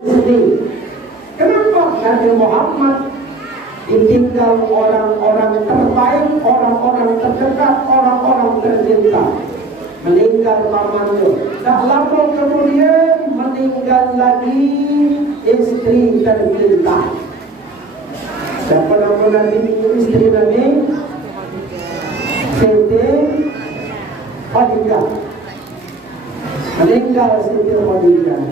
Sedih. Kenapa Nabi Muhammad ditinggal orang-orang terbaik, orang-orang terdekat, orang-orang tercinta, meninggal pamannya. Tak lama kemudian meninggal lagi istri tercinta. Siapa nama Nabi, istri Nabi? Siti Khadijah. Meninggal Siti Khadijah.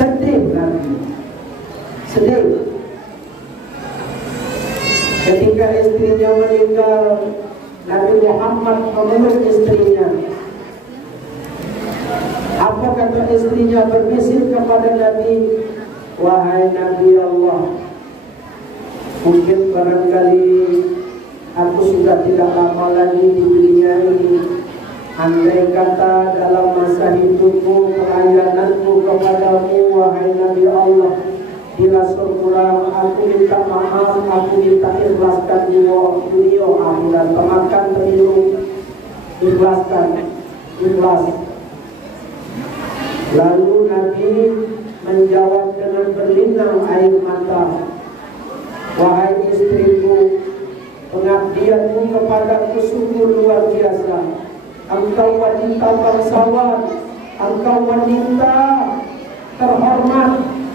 Sedih Nabi, sedih. Ketika istrinya meninggal, Nabi Muhammad memeluk istrinya. Apa kata istrinya? Berbisik kepada Nabi, wahai Nabi Allah, mungkin barangkali aku sudah tidak lama lagi di dunia ini. Andai kata dalam masa hidupku, pelayananku kepadamu, wahai Nabi Allah, bila sekurang aku minta maaf, aku minta ikhlaskan dunia akhirat, temakan teriu, ikhlaskan, ikhlas. Lalu Nabi menjawab dengan berlinang air mata, wahai istriku, pengabdianmu kepadaku sungguh luar biasa. Engkau wanita bangsawan, engkau wanita terhormat,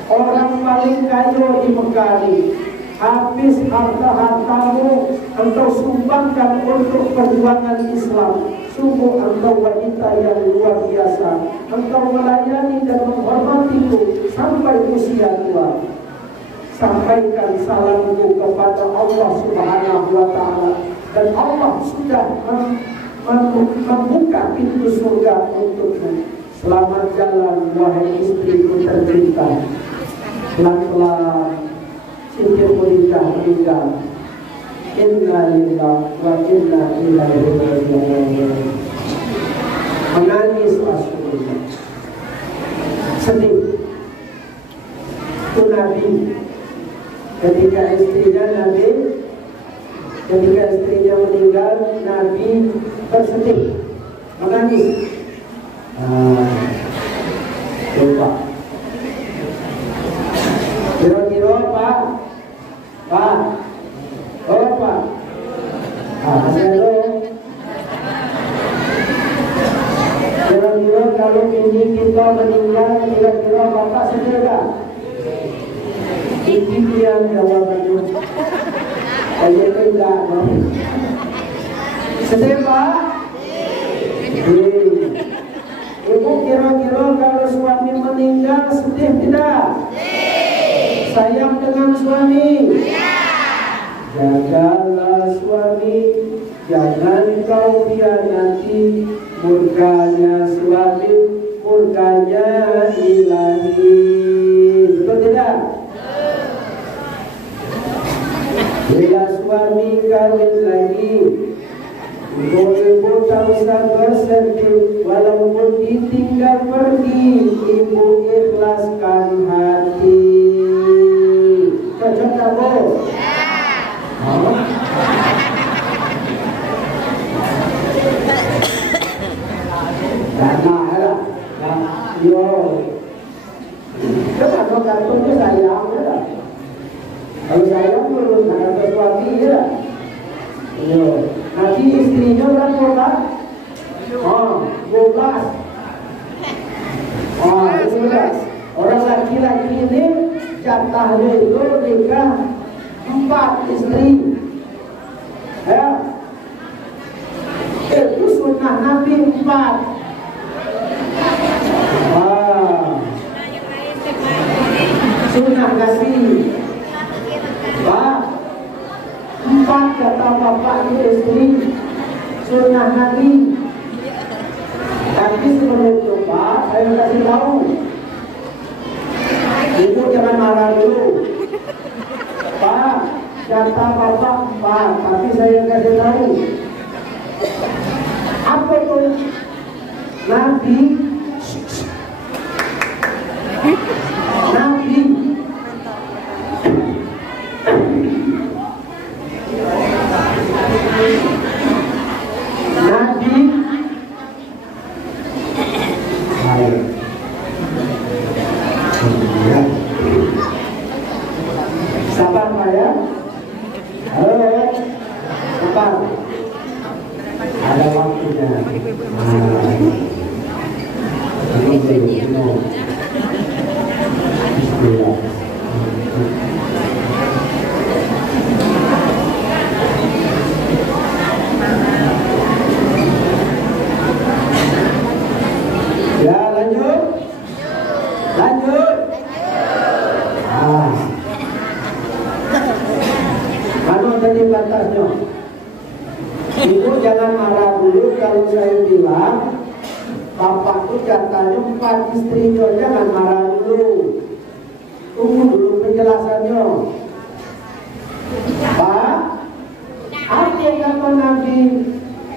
orang paling kaya di Mekah ini. Habis harta-hartamu engkau sumbangkan untuk perjuangan Islam. Sungguh engkau wanita yang luar biasa. Engkau melayani dan menghormatiku sampai usia tua. Sampaikan salamku kepada Allah Subhanahu wa Ta'ala, dan Allah sudah membuka pintu surga untukmu. Selamat jalan wahai istriku tercinta. Pelan-pelan Siti Khadijah meninggal. Inna lillahi wa inna ilaihi raji'un. Menangis Rasulullah, sedih. Itu Nabi ketika istrinya meninggal, Nabi bersedih, menangis. Coba kira-kira Pak, oh Pak, kira-kira kalau ini kita meninggal, kira-kira Bapak sedih tak? Ini dia jawabannya. Saya tidak mau. Sedih Pak? Ibu kira-kira kalau suami meninggal sedih tidak? Sayang dengan suami? Jagalah suami, jangan kau hianati. Murkanya suami, murkanya ilahi. Betul tidak? Bila suami kawin lagi, ibu tak usah bersedih, walaupun ditinggal pergi, ibu ikhlaskan hati. Cocok tak Bu? Yo, coba kau kartunya sayang ya. Kalau sayang lulus anak suami ya. Yo, nanti istrinya berapa Pak? 12. 12. Orang laki-laki ini jatahnya itu nikah 4 istri. Ya. Itu sunnah Nabi 4. Sunnah Nabi Pak 4 kata bapak istri, sunnah Nabi. Tapi sebelum itu Pak, saya kasih tahu, ibu jangan marah dulu Pak. Kata bapak 4, tapi saya kasih tahu apa itu Nabi. ibu-ibu yang masih ya, lanjut. Mana tadi batasnya? Ibu jangan marah dulu kalau saya bilang bapak itu katanya 4 istrinya, jangan marah dulu. Tunggu dulu penjelasannya. Pak, apa kata Nabi?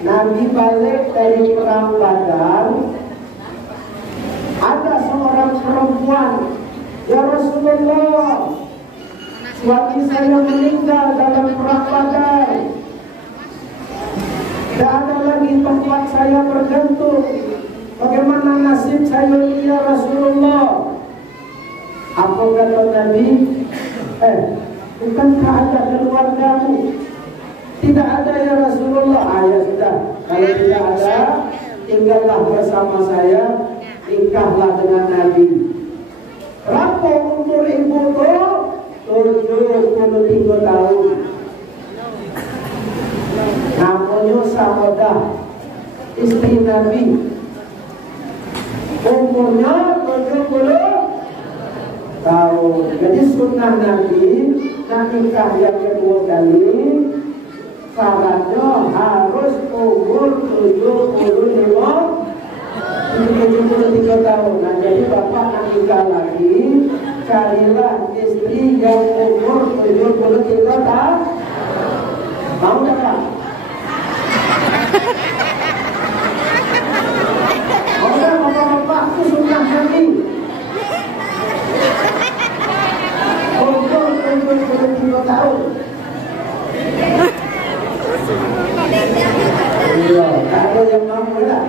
Nabi balik dari perang Badar. Ada seorang perempuan, ya Rasulullah, suami saya meninggal dalam perang Badar. Tidak ada lagi tempat saya bergantung. Bagaimana nasib saya ini ya Rasulullah? Apa kata Nabi? Bukankah ada keluargamu? Tidak ada ya Rasulullah. Ya sudah, kalau tidak ada, tinggallah bersama saya, nikahlah dengan Nabi. Berapa umur ibu itu? 73 tahun. Namanya Sahodah, istri Nabi. Umurnya 70 tahun. Jadi sunnah Nabi, nikah yang kedua kali, syaratnya harus umur 73 tahun. Nah, jadi bapak nak nikah lagi, carilah istri yang umur 73 tahun. Mau tak Pak? Mau tak bapak-bapak itu sunnah Nabi? Umur 73 tahun. Iya, tak ada yang mau lah.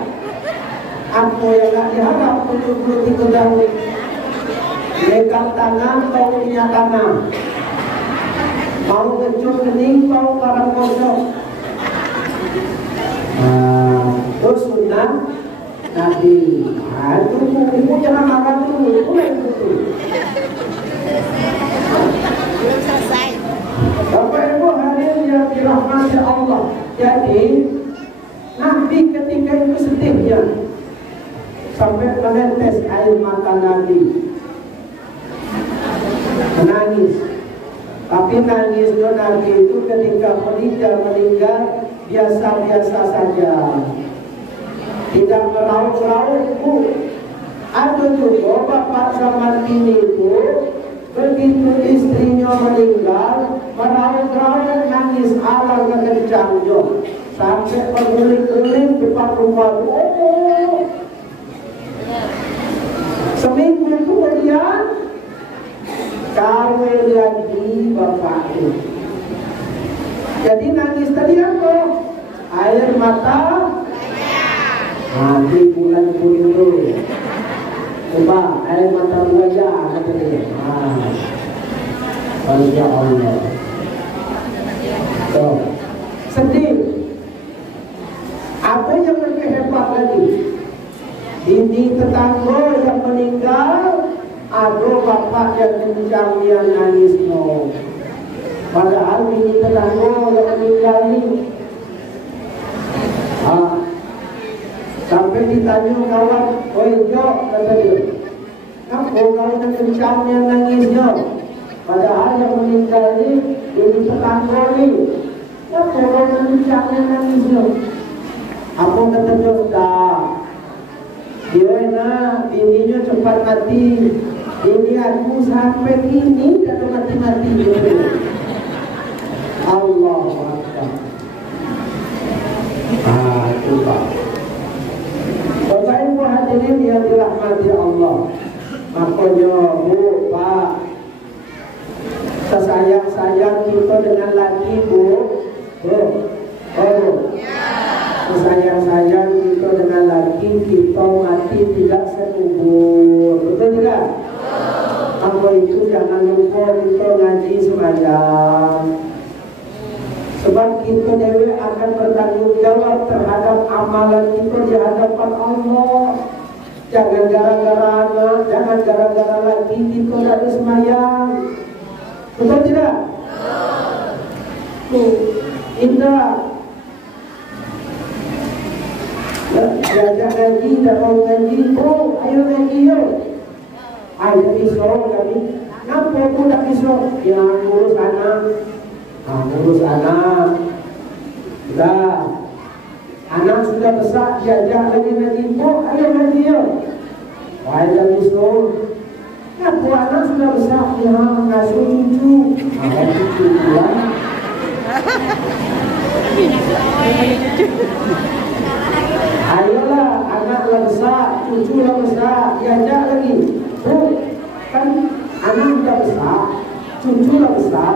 Apa yang tak diharap 73 tahun? Legang tangan, bau minyak tanah. Mau kecut kening, bau barang kosong. Itu sunnah Nabi. Ibu jangan makan dulu. belum selesai. Bapak Ibu hadirin yang dirahmati Allah. Jadi Nabi ketika itu sedihnya sampai menetes air mata Nabi, menangis. Tapi nangisnya Nabi itu ketika Khadijah meninggal biasa-biasa saja, tidak meraung-raung. Ada juga bapak sama bini itu begitu istrinya meninggal meraung-raung, nangis alang kekencangnya sampai berguling-guling depan rumah. Seminggu kemudian kawin lagi bapak itu. Jadi nangis tadi apa? Air mata mati bulan puluh. Coba air mata buaya kata dia. Masya Allah. So, sedih. Apa yang lebih hebat lagi? Ini tetangga yang meninggal, ada bapak yang kencang yang nangis no. Padahal ini tetangga yang meninggal ini. Sampai ditanya kawan, oi Jok, kata dia, apa kau nak kencangnya nangisnya? Padahal yang meninggal ini tetangga ini. Apa kau nak kencangnya nangisnya? Apa kata Jok? Dia nak bininya cepat mati. Ini aku sampai ini tak mati-mati. Allah Akbar. Itu Pak. Bapak Ibu hadirin yang dirahmati Allah. Makanya Bu, Pak, sesayang-sayang kita dengan laki Bu. Sesayang-sayang kita dengan laki, kita mati tidak sekubur. Betul tidak? Apa itu jangan lupa kita ngaji sembahyang. Sebab kita dewe akan bertanggung bertanggung jawab terhadap amalan kita di hadapan Allah. Jangan gara-gara anak, jangan gara-gara lagi kita dari semayang. Betul tidak? Tuh, Indra diajak ngaji, tak mau ngaji, oh ayo ngaji yuk. Ayo bisa kami. Kenapa aku tak bisa? Ya ngurus anak. Ngurus anak. Sudah. Anak sudah besar, diajak lagi ngaji, oh ayo ngaji yuk. Ayo tak bisa. Kenapa anak sudah besar? Ya ngasuh cucu. Ayo cucu pulang. Ayolah, anaklah besar, cuculah besar, diajak lagi. Oh, kan anak sudah besar, cuculah besar.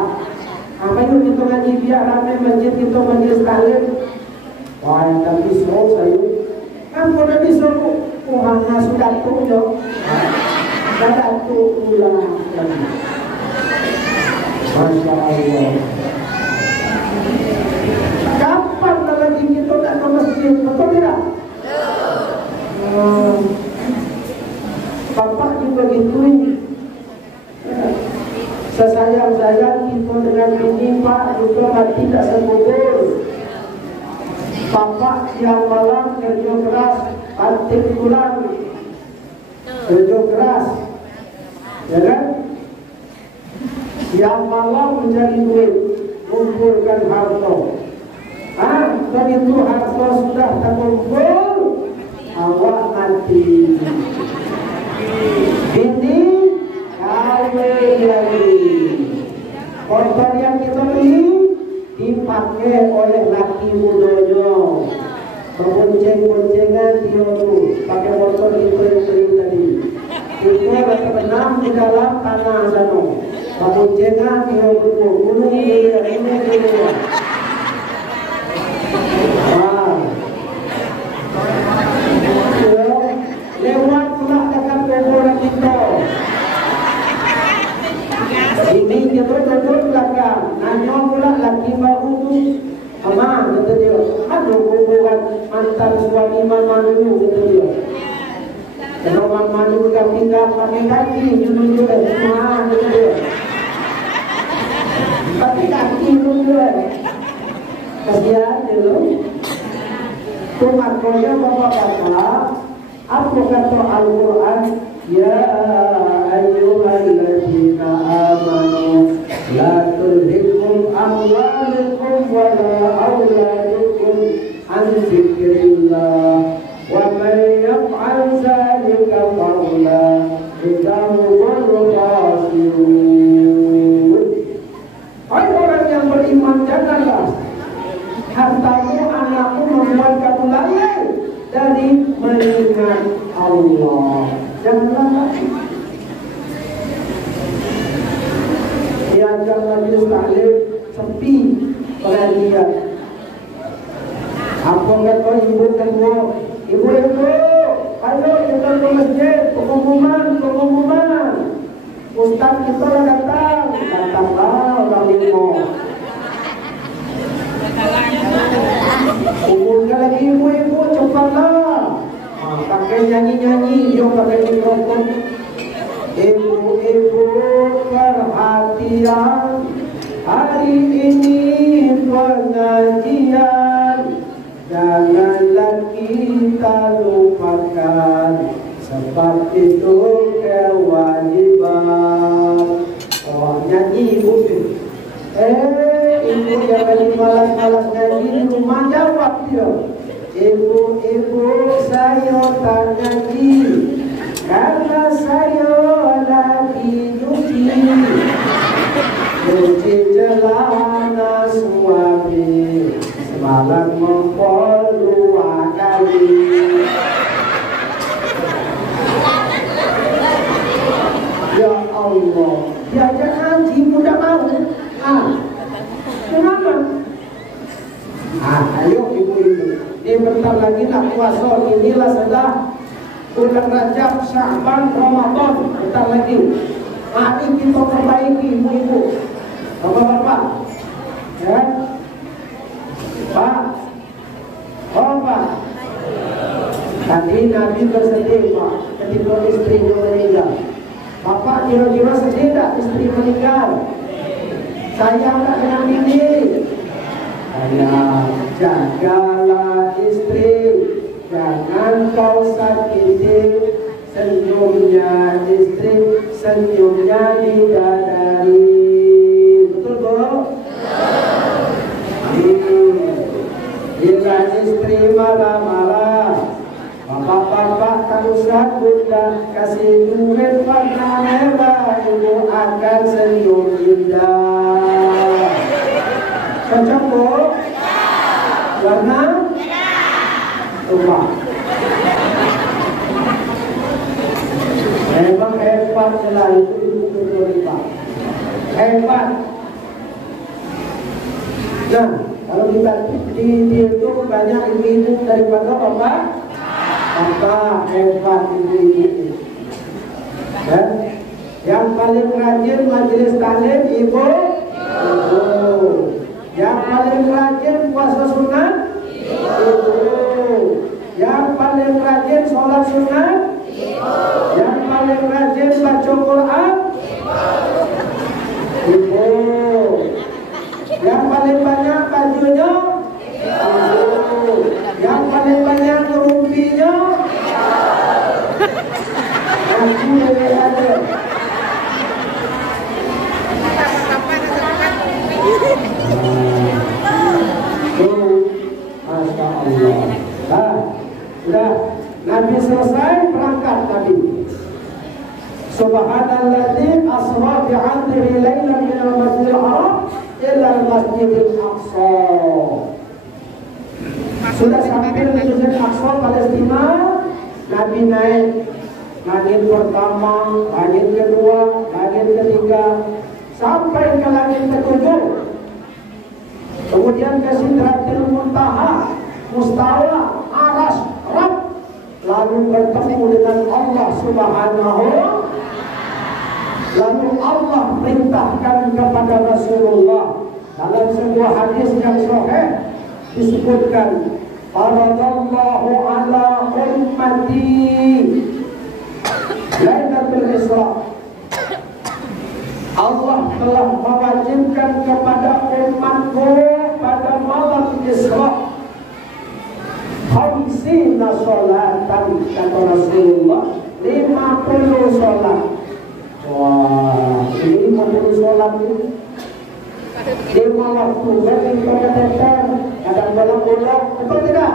Apa yuk kita ngaji biar ramai masjid kita majlis taklim. Wah, tapi so saya. Kan kau dah bisa tu, anak sudah tu je. Sudah tu pulang lagi. Masya Allah. Kapan lagi kita tak ke masjid? Betul tidak? Bapak juga gitu. Sesayang-sayang kita dengan ini Pak juga mati tak sempurna. Bapak yang malam kerja keras, banting tulang, kerja keras, ya kan? Yang malam mencari duit, kumpulkan harta. Dan itu harta sudah terkumpul, awak mati. Ini kawin lagi. Motor yang kita beli dipakai oleh laki mudanya. Berbonceng-boncengan dia tu pakai motor kita yang beli tadi. Kita terbenam di dalam tanah sana. Berboncengan dia gunung dia. Lewat pula dekat kuburan kita. Ini kita duduk belakang. Nanya pula laki baru tu. Ama kata dia, aduh kuburan mantan suami mama dulu kata dia. Kalau mama dulu tinggal pakai kaki, dulu dia. Kata dia. Pakai kaki dulu dia. Kasihan dulu. Itu maknanya bapak-bapak. Apa kata Al-Quran? Ya ayyuhalladzina amanu la tulhikum amwalukum wa la auladukum an dzikrillah wa man yaf'al dzalika fa ulaika humul khasirun. Hai orang yang beriman, janganlah hartamu, anakmu membuat kamu lalai dari mengingat Allah. Janganlah lagi. Diajak majlis taklim sepi perhatian. Apa kata ibu kedua? Ibu-ibu, ayo kita ke masjid, pengumuman. Ustaz kita datang. Datanglah orang lima. Umurnya lagi ibu-ibu, cepatlah. Pakai nyanyi-nyanyi, dia pakai mikrofon. Ibu-ibu perhatian, hari ini pengajian. Janganlah kita lupakan, sebab itu kewajiban. Oh, nyanyi ibu. Ibu yang lagi malas-malas ngaji di rumah jawab dia. Ibu-ibu saya tak ngaji karena saya lagi nyuci celana suami, semalam ngompol 2 kali. Ya Allah, diajak ngaji mudah mau. Kenapa? Ayo ibu-ibu, ini bentar lagi nak puasa. Inilah sudah bulan Rajab, Sya'ban, Ramadan. Bentar lagi. Mari kita perbaiki ibu-ibu, bapak-bapak. Ya, Pak, Oh Pak, tadi Nabi bersedih Pak ketika istrinya meninggal. Bapak kira-kira sedih tak istri meninggal? Sayang tak dengan bini? Sayang, jagalah istri, jangan kau sakiti senyumnya istri, senyumnya bidadari. Betul Bu? Bila istri marah-marah, bapak-bapak tak usah bunda kasih duit warna merah, ibu akan senyum indah. Cocok Bu? Warna? Coba. Memang hebat lah itu ibu kita. Hebat. Nah, kalau kita di itu banyak ibu-ibu daripada bapak. Apa hebat ibu-ibu. Dan yang paling rajin majelis taklim ibu. Yang paling rajin puasa sunat ibu. Yang paling rajin sholat sunat ibu. Yang paling rajin baca Quran ibu. Yang paling banyak bajunya ibu. Yang paling banyak rumpinya aku lebih ada. Masya Allah. Sudah Nabi selesai berangkat Nabi. Subhanalladzi asra bi'abdihi lailan minal masjidil haram ila al-masjidil aqsa. Sudah sampai di Masjid Aqsa Palestina, Nabi naik langit pertama, langit kedua, langit ketiga, sampai ke langit ketujuh. Kemudian ke Sidratil Muntaha, Mustawa, Aras, Rabb, lalu bertemu dengan Allah Subhanahu. Lalu Allah perintahkan kepada Rasulullah dalam sebuah hadis yang sahih disebutkan, faradallahu ala ummati Lailatul Isra. Allah telah mewajibkan kepada umatku pada malam Isra khamsina sholatan, kata Rasulullah, 50 sholat. Wah, ini 50 sholat ini 5 waktu, berarti kadang bolak-bolak, betul tidak?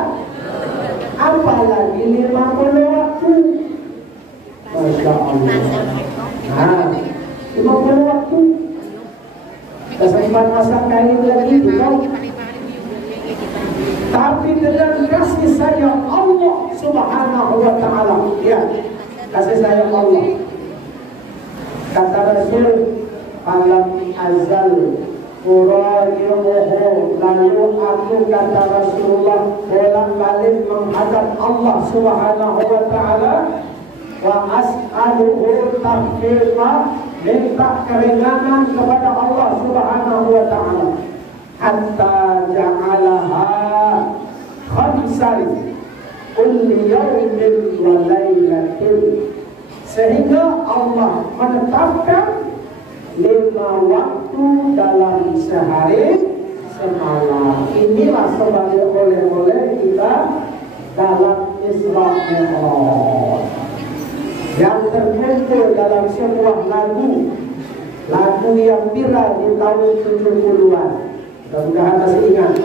Apalagi 50 waktu. Masya Allah. Nah, 50 waktu. Kesempat masak kain lagi, betul? Tapi dengan kasih sayang Allah Subhanahu wa ta'ala, ya, kasih sayang Allah. Kata Rasul, alam azal uraji'uhu, lalu aku, kata Rasulullah, bolak-balik menghadap Allah Subhanahu wa ta'ala, wa as'aluhu tahfirah, minta keringanan kepada Allah Subhanahu wa ta'ala, hatta ja'alaha khamsan kulli yawmin wa laylatin, sehingga Allah menetapkan 5 waktu dalam sehari semalam. Inilah sebagai oleh-oleh kita dalam Isra Mi'raj yang terkumpul dalam sebuah lagu yang viral di tahun 70-an. Mudah-mudahan masih ingat.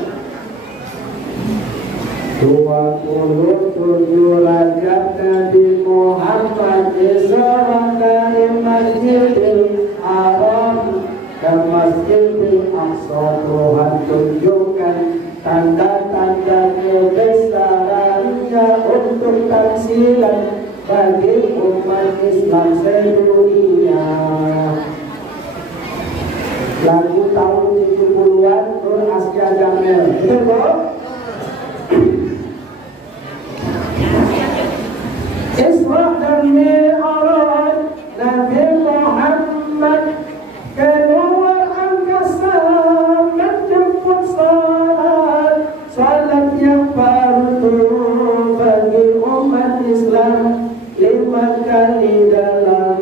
27 Rajab Nabi Muhammad Isra dari Masjidil Haram ke Masjidil Aqsa. Tuhan tunjukkan tanda-tanda kebesarannya untuk tamsilan bagi umat Islam sedunia. Lagu tahun 70-an Nur Asya Jamil. Betul kok? Isra dan Mi'raj Nabi Muhammad keluar angkasa menjemput salat yang baru umat Islam 5 kali dalam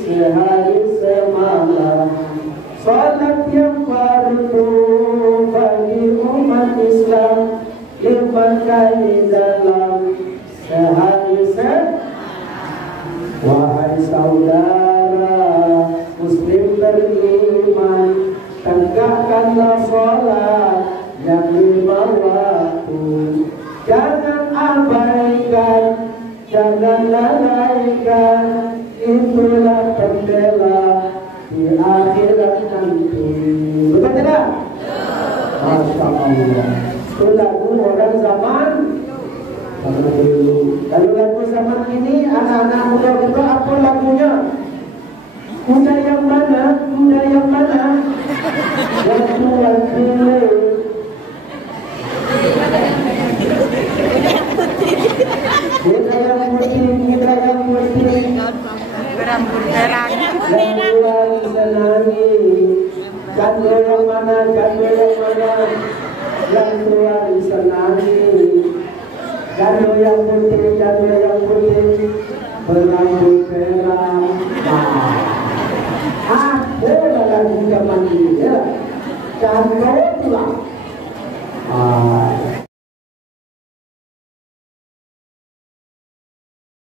sehari semalam. Salat yang fardu bagi umat Islam 5 kali dalam sehari semalam. Wahai saudara Muslim beriman, tegakkanlah sholat yang 5 waktu. Jangan abaikan, jangan lalaikan, itulah pembela di akhirat nanti. Betul tidak? Masya Allah. Itu lagu orang zaman dulu. Lalu lagu zaman ini anak-anak muda juga apa lagunya? Muda yang mana? Muda yang mana? Yang tua pilih. Muda yang putih, muda yang putih. Berambut merah. Yang tua senangi. Jadul yang mana? Jadul yang mana? Yang tua disenangi. Jadul yang putih, berambut merah.